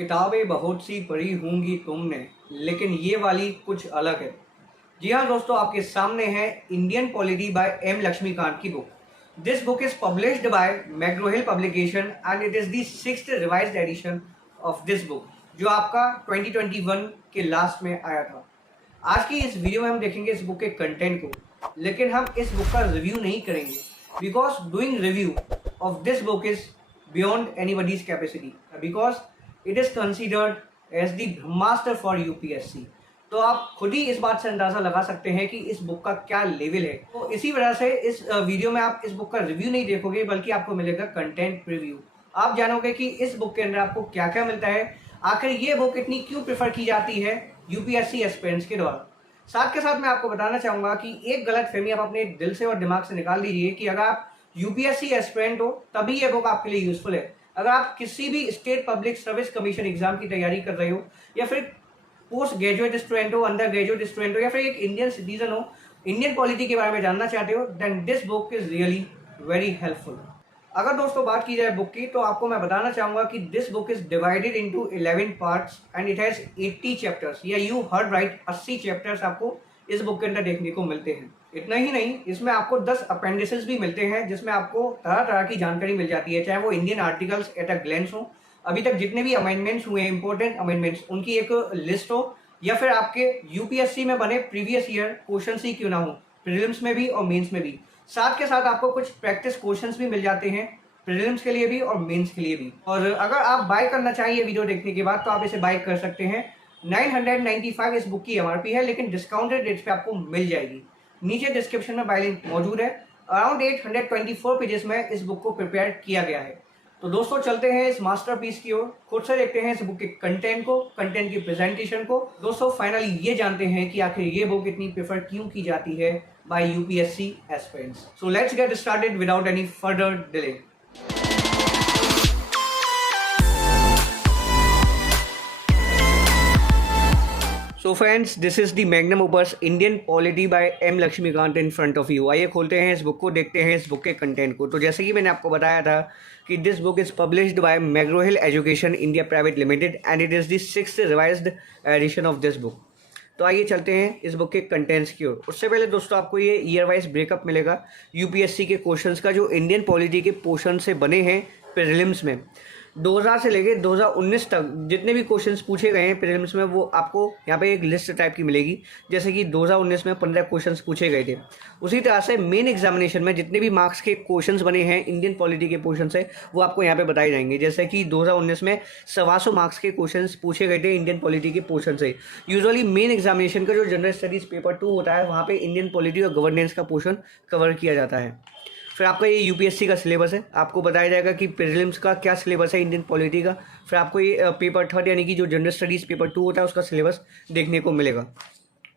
किताबें बहुत सी पढ़ी होंगी तुमने, लेकिन ये वाली कुछ अलग है। जी हाँ दोस्तों, आपके सामने है Indian polity by M Laxmikanth की book. This book is published by McGraw Hill publication and it is the 6th revised edition of this book, जो आपका 2021 के लास्ट में आया था। आज की इस वीडियो में हम देखेंगे इस बुक के कंटेंट को, लेकिन हम इस बुक का रिव्यू नहीं करेंगे because doing review of this book is beyond anybody's capacity, because it is considered as the Brahmastra for UPSC. तो आप खुद ही इस बात से अंदाजा लगा सकते हैं कि इस बुक का क्या लेवल है। तो इसी वजह से इस वीडियो में आप इस बुक का रिव्यू नहीं देखोगे, बल्कि आपको मिलेगा कंटेंट रिव्यू। आप जानोगे कि इस बुक के अंदर आपको क्या क्या मिलता है, आखिर ये बुक इतनी क्यों प्रेफर की जाती है यूपीएससी एस्पिरेंट्स के द्वारा। साथ के साथ मैं आपको बताना चाहूंगा कि एक गलतफहमी आप अपने दिल से और दिमाग से निकाल दीजिए कि अगर आप यूपीएससी एस्पिरेंट हो तभी ये बुक आपके लिए यूजफुल है। अगर आप किसी भी state public service commission exam की तैयारी कर रहे हो, या फिर पोस्ट ग्रेजुएट स्टूडेंट हो, अंडर ग्रेजुएट स्टूडेंट हो, या फिर एक इंडियन सिटीजन हो, इंडियन पॉलिटी के बारे में जानना चाहते हो, then this book is really very helpful. अगर दोस्तों बात की जाए बुक की, तो आपको मैं बताना चाहूंगा कि this book is divided into 11 parts and it has 80 chapters. या यू हर्ड राइट, 80 चैप्टर्स आपको इस बुक के अंदर देखने को मिलते हैं। इतना ही नहीं, इसमें आपको 10 अपेंडिसेस भी मिलते हैं, जिसमें आपको तरह तरह की जानकारी मिल जाती है, चाहे वो Indian articles at a glance हो, अभी तक जितने भी अमेंडमेंट्स हुए, इंपॉर्टेंट अमेंडमेंट्स, उनकी एक लिस्ट हो, या फिर आपके यूपीएससी में बने प्रीवियस ईयर क्वेश्चंस ही क्यों ना हो, प्रीलिम्स में भी और मेंस में भी। साथ के साथ आपको कुछ प्रैक्टिस क्वेश्चंस भी मिल जाते हैं, प्रीलिम्स के लिए भी और मेंस के लिए भी। और अगर आप बाय करना चाहिए वीडियो देखने के बाद, तो आप इसे बाय कर सकते हैं। 995 इस बुक की एमआरपी है, लेकिन डिस्काउंटेड रेट्स पे आपको मिल जाएगी। नीचे डिस्क्रिप्शन में बाय लिंक मौजूद है। अराउंड 824 पेजेस में इस बुक को प्रिपेयर किया गया है। तो दोस्तों चलते हैं इस मास्टरपीस की ओर, खुद से देखते हैं इस बुक के कंटेंट को, कंटेंट की प्रेजेंटेशन को। दोस्तों फाइनली ये जानते हैं कि आखिर ये बुक इतनी प्रेफर क्यों की जाती है by UPSC aspirants. So let's get started without any further delay. So friends, this is the magnum opus Indian polity by M Laxmikanth in front of you. आइए खोलते हैं इस बुक को, देखते हैं इस बुक के कंटेंट को। तो जैसे कि मैंने आपको बताया था कि this book is published by McGraw Hill education India private limited and it is the 6th revised edition of this book. तो आइए चलते हैं इस बुक के कंटेंट्स की ओर। उससे पहले दोस्तों आपको ये ईयर वाइज ब्रेकअप मिलेगा यूपीएससी के क्वेश्चंस का, जो इंडियन पॉलिटी के पोर्शन से बने हैं प्रीलिम्स में। 2000 से लेके 2019 तक जितने भी क्वेश्चंस पूछे गए हैं प्रीलिम्स में, वो आपको यहाँ पे एक लिस्ट टाइप की मिलेगी। जैसे कि 2019 में 15 क्वेश्चंस पूछे गए थे। उसी तरह से मेन एग्जामिनेशन में जितने भी मार्क्स के क्वेश्चंस बने हैं इंडियन पॉलिटी के पोर्शन से, वो आपको यहाँ पे बताए जाएंगे। जैसे कि 2019 में 125 मार्क्स के क्वेश्चंस पूछे गए थे इंडियन पॉलिटी के पोर्शन से। यूजुअली मेन एग्जामिनेशन का जो जनरल स्टडीज पेपर 2 होता है, वहाँ पे इंडियन पॉलिटी और गवर्नेंस का पोर्शन कवर किया जाता है। फिर आपका ये यूपीएससी का सिलेबस है, आपको बताया जाएगा कि प्रीलिम्स का क्या सिलेबस है इंडियन पॉलिटी का। फिर आपको ये पेपर 3 यानी कि जो जनरल स्टडीज़ पेपर 2 होता है, उसका सिलेबस देखने को मिलेगा।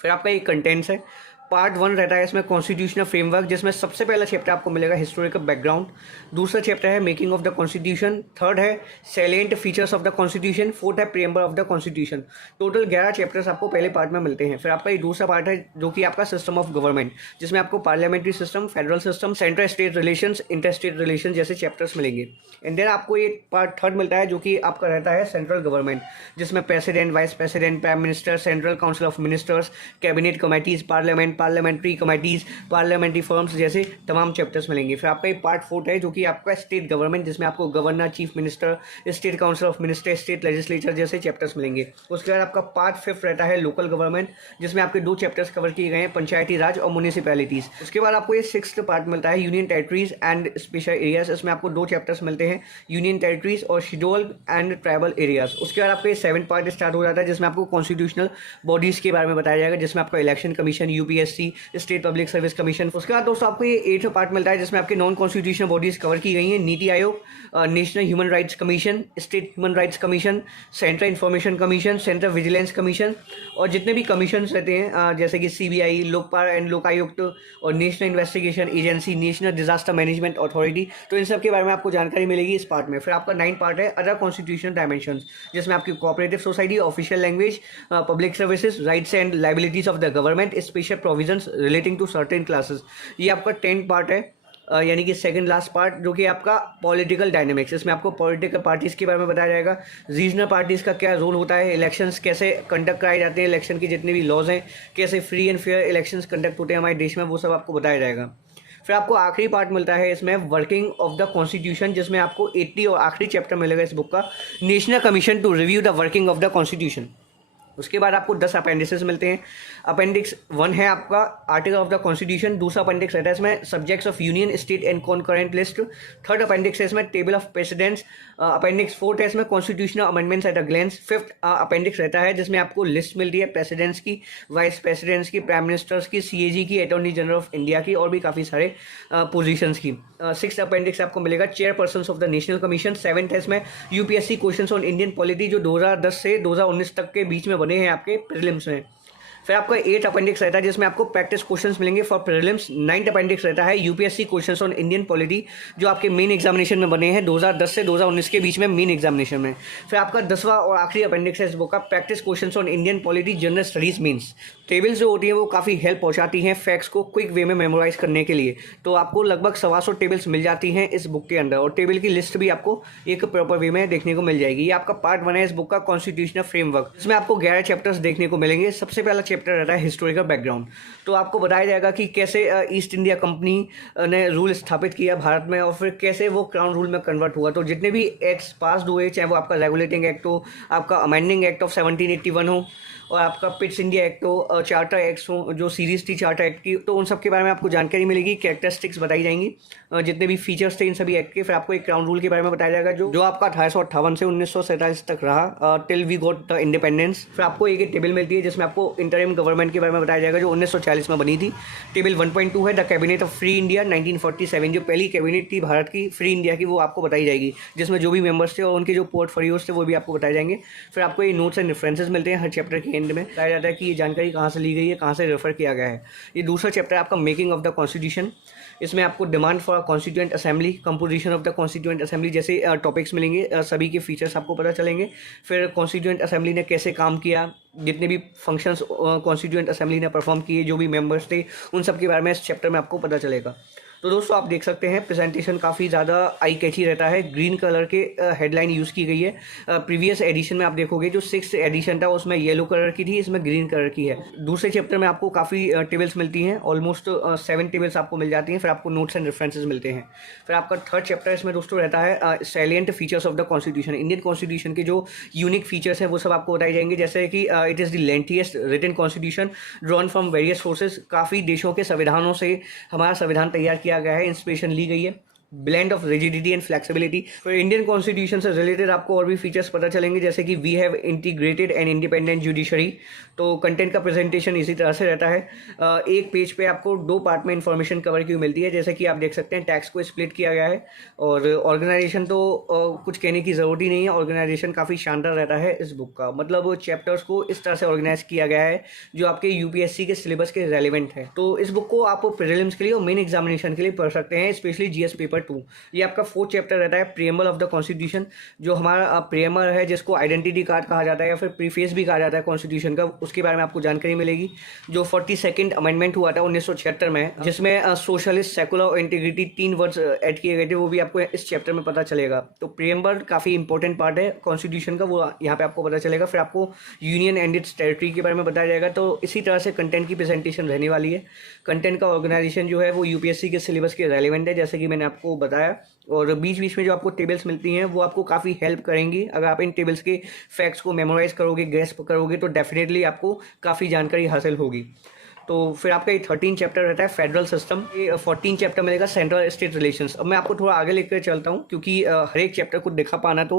फिर आपका ये कंटेंट्स है। पार्ट 1 रहता है इसमें कॉन्स्टिट्यूशनल फ्रेमवर्क, जिसमें सबसे पहला चैप्टर आपको मिलेगा हिस्टोरिकल बैकग्राउंड। दूसरा चैप्टर है making of the constitution. Third है salient features of the constitution. Fourth है preamble of the constitution. Total 11 chapters आपको पहले पार्ट में मिलते हैं। फिर आपका ये दूसरा पार्ट है जो कि आपका सिस्टम ऑफ गवर्नमेंट, जिसमें आपको parliamentary system, federal system, central state relations, inter state relation जैसे चैप्टर्स मिलेंगे। एंड देन आपको ये पार्ट 3 मिलता है जो कि आपका रहता है सेंट्रल गवर्नमेंट, जिसमें president, vice president, prime minister, central council of ministers, cabinet committees, parliament, parliamentary committees, parliamentary forms जैसे तमाम चैप्टर्स मिलेंगे। फिर आपका ये पार्ट 4 है जो कि आपका स्टेट गवर्नमेंट, जिसमें आपको governor, chief minister, state council of minister, state legislature जैसे चैप्टर्स मिलेंगे। उसके बाद आपका पार्ट 5 रहता है लोकल गवर्नमेंट, जिसमें आपके 2 चैप्टर्स कवर किए गए हैं, पंचायती राज और म्यूनिसिपैलिटीज। उसके बाद आपको ये 6th पार्ट मिलता है union territories and special areas. इसमें आपको 2 चैप्टर्स मिलते हैं, यूनियन टेरिटरीज और शेड्यूल्ड एंड ट्राइबल एरियाज। उसके बाद आपका ये 7th पार्ट स्टार्ट हो जाता है, जिसमें आपको कॉन्स्टिट्यूशनल बॉडीज के बारे में बताया जाएगा, जिसमें आपका election commission, UPSC, state public service commission. उसके बाद दोस्तों आपको ये 8th पार्ट मिलता है, जिसमें आपके नॉन कॉन्स्टिट्यूशनल बॉडीज कवर की गई हैं, NITI Aayog, national human rights commission, state human rights commission, central information commission, central vigilance commission, और जितने भी कमीशन रहते हैं जैसे कि सीबीआई, लोकपाल एंड लोकायुक्त, और national investigation agency, national disaster management authority. तो इन सब के बारे में आपको जानकारी मिलेगी इस पार्ट में। फिर आपका 9th पार्ट है अदर कॉन्स्टिट्यूशनल डायमेंशंस, जिसमें आपकी cooperative society, official language, public services, rights and liabilities of the government, special provisions relating to certain classes. ये आपका 10th पार्ट है। यानी कि सेकंड लास्ट पार्ट, जो कि आपका पॉलिटिकल डायनेमिक्स। इसमें आपको पॉलिटिकल पार्टीज़ के बारे में बताया जाएगा, रीजनल पार्टीज़ का क्या रोल होता है, इलेक्शंस कैसे कंडक्ट कराए जाते हैं, इलेक्शन के जितने भी लॉज हैं, कैसे free and fair elections conduct होते हैं हमारे देश में, वो सब आपको बताया जाएगा। फिर आपको आखिरी पार्ट मिलता है इसमें वर्किंग ऑफ द कॉन्स्टिट्यूशन, जिसमें आपको 80 और आखिरी चैप्टर मिलेगा इस बुक का, national commission to review the working of the constitution. उसके बाद आपको 10 अपेंडिसेस मिलते हैं। अपेंडिक्स 1 है आपका आर्टिकल ऑफ द कॉन्स्टिट्यूशन, दूसरा अपेंडिक्स रहता है इसमें subjects of union, state and concurrent list, third appendix है इसमें टेबल ऑफ प्रेसिडेंट्स, अपेंडिक्स 4 है इसमें constitutional amendments at a glens, fifth appendix रहता है जिसमें आपको लिस्ट मिलती है प्रेसिडेंट्स की, वाइस प्रेसिडेंट्स की, प्राइम मिनिस्टर्स की, सीएजी की, अटॉर्नी जनरल ऑफ इंडिया की, और भी काफ़ी सारे पोजीशंस की। सिक्स अपेंडिक्स आपको मिलेगा chairperson of the national commission, seventh है इसमें UPSC questions on Indian polity, जो 2010 से 2019 तक के बीच में बने हैं आपके प्रीलिम्स में। फिर आपका 8 अपेंडिक्स रहता है जिसमें आपको प्रैक्टिस क्वेश्चंस मिलेंगे फॉर प्रीलिम्स। 9th अपेंडिक्स रहता है UPSC questions on Indian polity, जो आपके मेन एग्जामिनेशन में बने हैं 2010 से 2019 के बीच में मेन एग्जामिनेशन में। फिर आपका 10वां और आखिरी अपेंडिक्स है इस बुक का practice questions on Indian polity general studies means. Tables जो होती हैं वो काफ़ी हेल्प पहुंचाती हैं फैक्ट्स को क्विक वे में मेमोराइज करने के लिए, तो आपको लगभग 125 टेबल्स मिल जाती हैं इस बुक के अंदर, और टेबल की लिस्ट भी आपको एक प्रॉपर वे में देखने को मिल जाएगी। ये आपका पार्ट 1 है इस बुक का कॉन्स्टिट्यूशनल फ्रेमवर्क, इसमें आपको 11 चैप्टर्स देखने को मिलेंगे। सबसे पहला चैप्टर रहता है हिस्टोरिकल बैकग्राउंड, तो आपको बताया जाएगा कि कैसे ईस्ट इंडिया कंपनी ने रूल स्थापित किया भारत में, और फिर कैसे वो क्राउन रूल में कन्वर्ट हुआ। तो जितने भी एक्ट्स पास हुए, चाहे वो आपका रेगुलेटिंग एक्ट हो, आपका अमेंडिंग एक्ट ऑफ 1781 हो, और आपका पिट्स इंडिया एक्ट हो, चार्टर एक्ट्स हो, जो सीरीज थी चार्टर एक्ट की, तो उन सब के बारे में आपको जानकारी मिलेगी, कैरेक्टरिस्टिक्स बताई जाएंगी, जितने भी फीचर्स थे इन सभी एक्ट के। फिर आपको एक क्राउन रूल के बारे में बताया जाएगा जो आपका 1858 से 1947 तक रहा, till we got the independence. फिर आपको एक टेबल मिलती है जिसमें आपको इंटरिम गवर्नमेंट के बारे में बताया जाएगा जो 1940 में बनी थी। टेबल 1.2 है the cabinet of free India 1947, जो पहली कैबिनेट थी भारत की फ्री इंडिया की, वो आपको बताई जाएगी, जिसमें जो भी मेंबर्स थे और उनके जो पोर्टफोलियोज थे वो भी आपको बताए जाएंगे। फिर आपको ये नोट्स एंड रेफरेंसेस मिलते हैं हर चैप्टर के एंड में, बताया जाता है कि ये जानकारी कहाँ से ली गई है, कहाँ से रेफर किया गया है। ये दूसरा चैप्टर है आपका मेकिंग ऑफ द कॉन्स्टिट्यूशन, इसमें आपको demand for constituent assembly, composition of the constituent assembly जैसे टॉपिक्स मिलेंगे, सभी के फीचर्स आपको पता चलेंगे। फिर कॉन्स्टिट्यूएंट असेंबली ने कैसे काम किया, जितने भी फंक्शंस कॉन्स्टिट्यूएंट असेंबली ने परफॉर्म किए, जो भी मेंबर्स थे, उन सब के बारे में इस चैप्टर में आपको पता चलेगा। तो दोस्तों आप देख सकते हैं प्रेजेंटेशन काफ़ी ज़्यादा आई कैची रहता है, ग्रीन कलर के हेडलाइन यूज़ की गई है। प्रीवियस एडिशन में आप देखोगे जो 6th एडिशन था उसमें येलो कलर की थी, इसमें ग्रीन कलर की है। दूसरे चैप्टर में आपको काफ़ी टेबल्स मिलती हैं, ऑलमोस्ट 7 टेबल्स आपको मिल जाती हैं। फिर आपको नोट्स एंड रेफरेंसेस मिलते हैं। फिर आपका थर्ड चैप्टर इसमें दोस्तों रहता है salient features of the constitution, Indian constitution के जो यूनिक फीचर्स हैं वो सब आपको बताए जाएंगे, जैसे कि it is the lengthiest written constitution drawn from various sources, काफ़ी देशों के संविधानों से हमारा संविधान तैयार किया गया है, इंस्पिरेशन ली गई है, blend of rigidity and flexibility. फिर इंडियन कॉन्स्टिट्यूशन से रिलेटेड आपको और भी फीचर्स पता चलेंगे, जैसे कि we have integrated and independent judiciary, तो कंटेंट का प्रेजेंटेशन इसी तरह से रहता है। एक पेज पे आपको 2 पार्ट में इंफॉर्मेशन कवर की मिलती है, जैसे कि आप देख सकते हैं टैक्स को स्प्लिट किया गया है, और ऑर्गेनाइजेशन तो कुछ कहने की ज़रूरत ही नहीं है, ऑर्गेनाइजेशन काफ़ी शानदार रहता है इस बुक का, मतलब चैप्टर्स को इस तरह से ऑर्गेनाइज किया गया है जो आपके यूपीएससी के सिलेबस के रेलिवेंट है। तो इस बुक को आप प्रीलिम्स के लिए और मेन एग्जामिनेशन के लिए पढ़ सकते हैं, स्पेशली जीएस पेपर 2। ये आपका 4th चैप्टर रहता है प्रीएम्बल ऑफ द कॉन्स्टिट्यूशन, जो हमारा प्रीएम्बल है जिसको आइडेंटिटी कार्ड कहा जाता है या फिर प्रीफेस भी कहा जाता है कॉन्स्टिट्यूशन का, उसके बारे में आपको जानकारी मिलेगी। जो 42nd अमेंडमेंट हुआ था 1976 में, जिसमें सोशलिस्ट, सेकुलर और इंटीग्रिटी 3 वर्ड्स ऐड किए गए थे, वो भी आपको इस चैप्टर में पता चलेगा। तो प्रीएम्बल काफ़ी इंपॉर्टेंट पार्ट है कॉन्स्टिट्यूशन का, वो यहाँ पे आपको पता चलेगा। फिर आपको यूनियन एंड इट्स टेरिटरी के बारे में बताया जाएगा। तो इसी तरह से कंटेंट की प्रेजेंटेशन रहने वाली है। कंटेंट का ऑर्गेनाइजेशन जो है वो यूपीएससी के सिलेबस के रेलिवेंट है, जैसे कि मैंने आपको बताया, और बीच बीच में जो आपको टेबल्स मिलती हैं वो आपको काफ़ी हेल्प करेंगी। अगर आप इन टेबल्स के फैक्ट्स को मेमोराइज करोगे, ग्रेस्प करोगे, तो डेफिनेटली आपको काफ़ी जानकारी हासिल होगी। तो फिर आपका ये 13 चैप्टर रहता है फेडरल सिस्टम, ये 14 चैप्टर मिलेगा सेंट्रल स्टेट रिलेशंस। अब मैं आपको थोड़ा आगे लेकर चलता हूँ, क्योंकि हर एक चैप्टर को दिखा पाना तो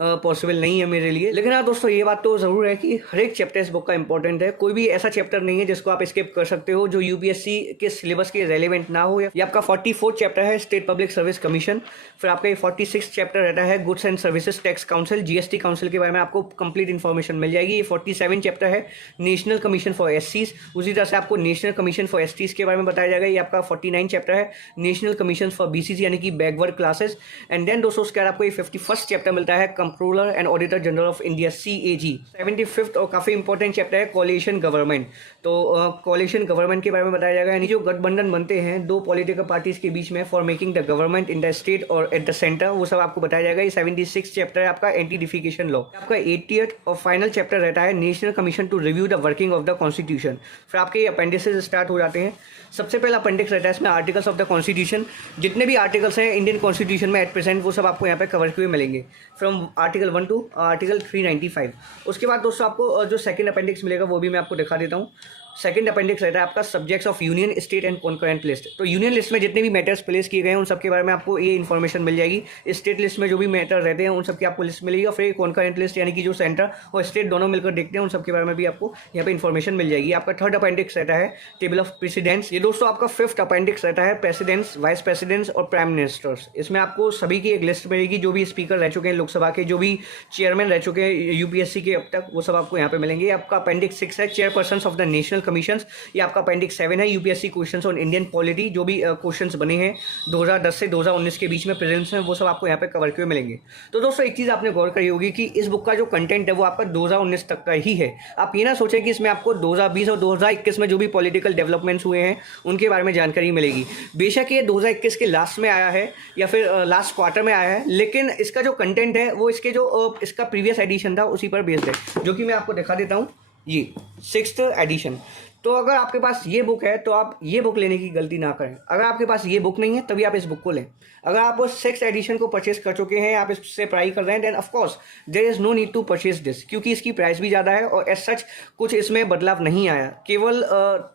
पॉसिबल नहीं है मेरे लिए, लेकिन हाँ दोस्तों ये बात तो ज़रूर है कि हर एक चैप्टर इस बुक का इंपॉर्टेंट है। कोई भी ऐसा चैप्टर नहीं है जिसको आप स्किप कर सकते हो जो यूपीएससी के सिलेबस के रेलिवेंट ना हो। ये आपका 44th चैप्टर है स्टेट पब्लिक सर्विस कमीशन। फिर आपका ये 46th चैप्टर रहता है goods and services tax council, GST council के बारे में आपको कंप्लीट इन्फॉर्मेशन मिल जाएगी। ये 47 चैप्टर है नेशनल कमीशन फॉर एससीज। उसी तरह से आपको नेशनल कमीशन फॉर एसटीज के बारे में बताया जाएगा, ये आपका 49 चैप्टर है। नेशनल कमीशन फॉर बीसीसी यानी कि बैकवर्ड क्लासेस। एंड देन दोस्तों उसके बाद आपको ये 51st चैप्टर मिलता है, controller and auditor general of India CAG। 75th और काफ़ी इंपॉर्टेंट चैप्टर है कोलिशन गवर्नमेंट। तो कोलिशन गवर्नमेंट के बारे में बताया जाएगा, यानी जो गठबंधन बनते हैं दो पॉलिटिकल पार्टीज के बीच में for making the government in the state और एट द सेंटर, वो सब आपको बताया जाएगा। ये 76 चैप्टर है आपका एंटीडिफिकेशन लॉ। आपका 80th और फाइनल चैप्टर रहता है national commission to review the working of the constitution. फिर आपके ये अपेंडिसेस स्टार्ट हो जाते हैं। सबसे पहला अपेंडिक्स रहता है इसमें आर्टिकल्स ऑफ द कॉन्स्टिट्यूशन। जितने भी आर्टिकल्स हैं इंडियन कॉन्स्टिट्यूशन में एट प्रेजेंट वो सब आपको यहाँ पे कवर किए मिलेंगे, फ्रॉम आर्टिकल 1 टू आर्टिकल 395। उसके बाद दोस्तों आपको जो सेकंड अपेंडिक्स मिलेगा वो भी मैं आपको दिखा देता हूँ। सेकंड अपेंडिक्स रहता है आपका subjects of union, state and concurrent list. तो यूनियन लिस्ट में जितने भी मैटर्स प्लेस किए गए हैं उन सब के बारे में आपको ये इन्फॉर्मेशन मिल जाएगी। स्टेट लिस्ट में जो भी मैटर रहते हैं उन सब की आपको लिस्ट मिलेगी, और फिर कॉन्करेंट लिस्ट यानी कि जो सेंटर और स्टेट दोनों मिलकर देखते हैं उन सब के बारे में भी आपको यहाँ पे इन्फॉर्मेशन मिल जाएगी। आपका थर्ड अपेंडिक्स रहता है टेबल ऑफ प्रेसिडेंट्स। ये दोस्तों आपका फिफ्थ अपेंडिक्स रहता है प्रेसिडेंट्स, वाइस प्रेसिडेंट्स और प्राइम मिनिस्टर्स। इसमें आपको सभी की एक लिस्ट मिलेगी, जो भी स्पीकर रह चुके हैं लोकसभा के, जो भी चेयरमैन रह चुके हैं यूपीएससी के अब तक, वो सब आपको यहाँ पे मिलेंगे। आपका अपेंडिक्स 6 है chairperson of the national commission. आपका अपेंडिक्स 7 है UPSC questions on Indian polity, जो भी क्वेश्चंस बने हैं 2010 से 2019 के बीच में प्रेजेंट्स हैं वो सब आपको यहाँ पे कवर किए मिलेंगे। तो दोस्तों एक चीज़ आपने गौर करी होगी कि इस बुक का जो कंटेंट है वो आपका 2019 तक का ही है। आप ये ना सोचें कि इसमें आपको 2020 और 2021 में जो भी पॉलिटिकल डेवलपमेंट्स हुए हैं उनके बारे में जानकारी मिलेगी। बेशक ये 2021 के लास्ट में आया है या फिर लास्ट क्वार्टर में आया है, लेकिन इसका जो कंटेंट है वो इसके जो इसका प्रीवियस एडिशन था उसी पर बेस्ड है, जो कि मैं आपको दिखा देता हूँ। ये 6th एडिशन। तो अगर आपके पास ये बुक है तो आप ये बुक लेने की गलती ना करें। अगर आपके पास ये बुक नहीं है तभी आप इस बुक को लें। अगर आप 6th एडिशन को परचेस कर चुके हैं, आप इससे पढ़ाई कर रहे हैं, then of course there is no need to purchase this, क्योंकि इसकी प्राइस भी ज़्यादा है और एज सच कुछ इसमें बदलाव नहीं आया। केवल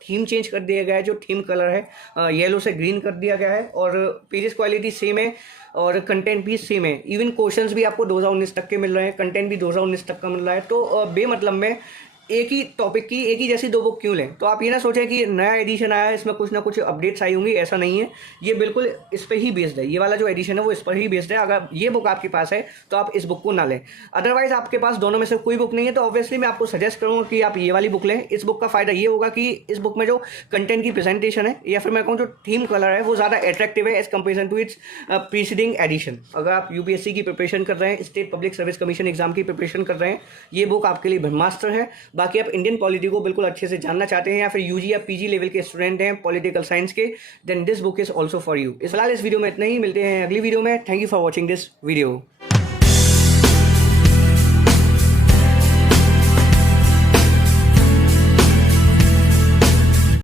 थीम चेंज कर दिया गया है, जो थीम कलर है येलो से ग्रीन कर दिया गया है, और पेजेस क्वालिटी सेम है और कंटेंट भी सेम है। इवन क्वेश्चंस भी आपको 2019 तक के मिल रहे हैं, कंटेंट भी 2019 तक का मिल रहा है। तो बेमतलब में एक ही टॉपिक की एक ही जैसी दो बुक क्यों लें। तो आप ये ना सोचें कि नया एडिशन आया है इसमें कुछ ना कुछ अपडेट्स आई होंगी, ऐसा नहीं है। ये बिल्कुल इस पर ही बेस्ड है, ये वाला जो एडिशन है वो इस पर ही बेस्ड है। अगर ये बुक आपके पास है तो आप इस बुक को ना लें। अदरवाइज आपके पास दोनों में से कोई बुक नहीं है तो ऑब्वियसली मैं आपको सजेस्ट करूँगा कि आप ये वाली बुक लें। इस बुक का फायदा ये होगा कि इस बुक में जो कंटेंट की प्रेजेंटेशन है या फिर मैं कहूँ जो थीम कलर है वो ज़्यादा अट्रैक्टिव है as comparison to its preceding edition. अगर आप यूपीएससी की प्रिपरेशन कर रहे हैं, state public service commission exam की प्रिपरेशन कर रहे हैं, ये बुक आपके लिए ब्रह्मास्त्र है। बाकी आप इंडियन पॉलिटी को बिल्कुल अच्छे से जानना चाहते हैं या फिर यूजी या पीजी लेवल के स्टूडेंट हैं पॉलिटिकल साइंस के, then this book is also for you. फिलहाल इस वीडियो में इतना ही, मिलते हैं अगली वीडियो में। Thank you for watching this video.